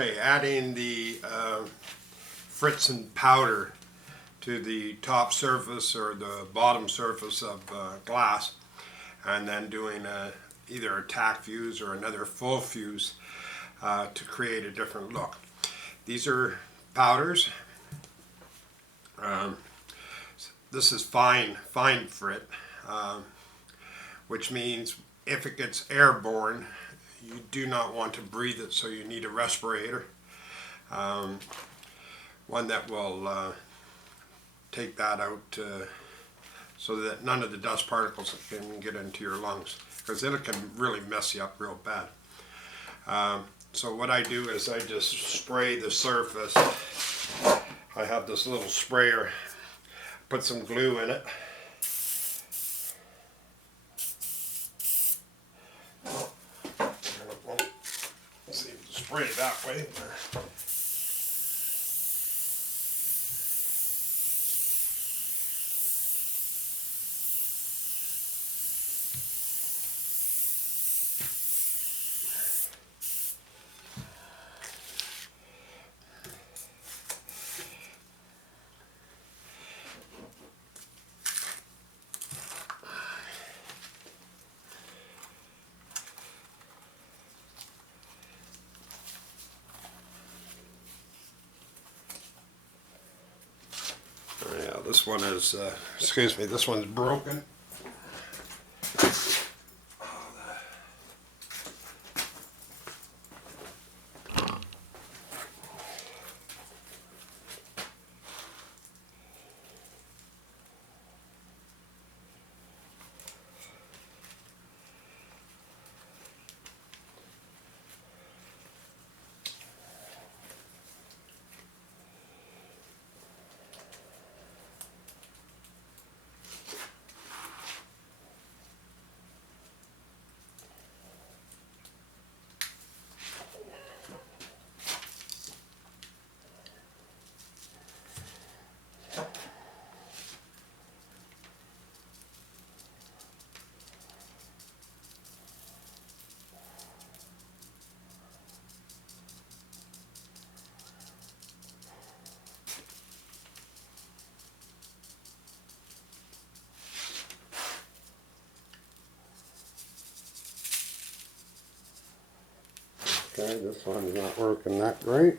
Okay, adding the frits and powder to the top surface or the bottom surface of glass, and then doing either a tack fuse or another full fuse to create a different look. These are powders. This is fine frit, which means if it gets airborne, you do not want to breathe it, so you need a respirator, one that will take that out so that none of the dust particles can get into your lungs, because it can really mess you up real bad. So what I do is I just spray the surface. I have this little sprayer, put some glue in it. Let's see, spray it that way. Yeah, this one is, excuse me, this one's broken. Okay, this one's not working that great.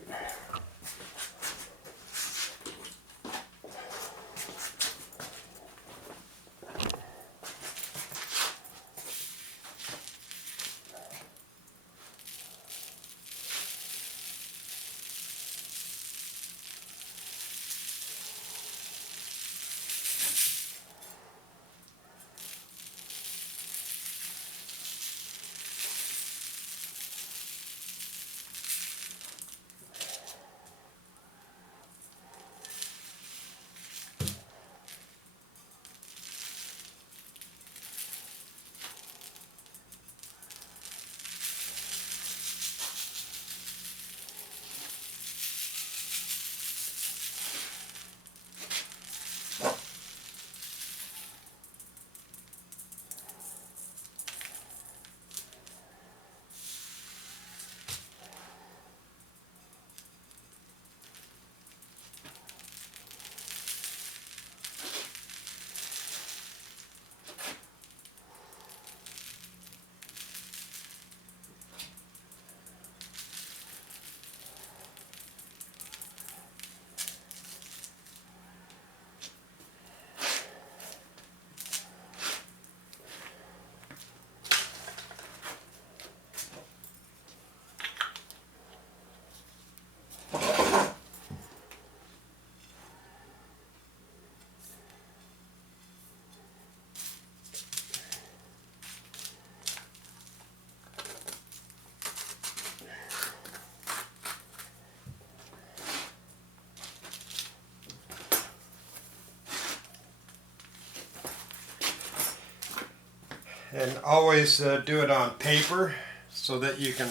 And always do it on paper so that you can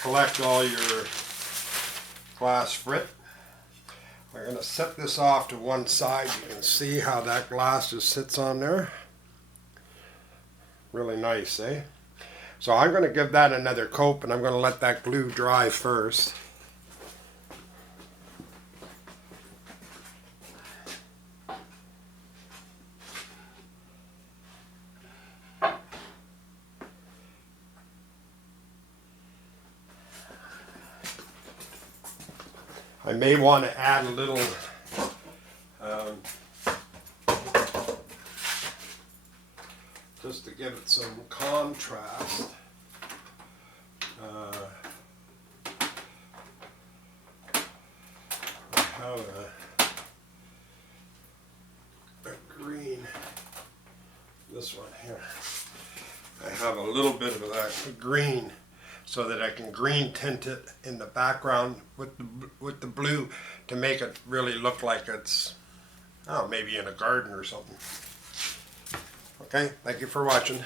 collect all your glass frit. We're going to set this off to one side. You can see how that glass just sits on there. Really nice, eh? So I'm going to give that another coat, and I'm going to let that glue dry first. I may want to add a little just to give it some contrast. I have a green, this one here. I have a little bit of that green so that I can green tint it in the background with the blue to make it really look like it's, oh, maybe in a garden or something. Okay, thank you for watching.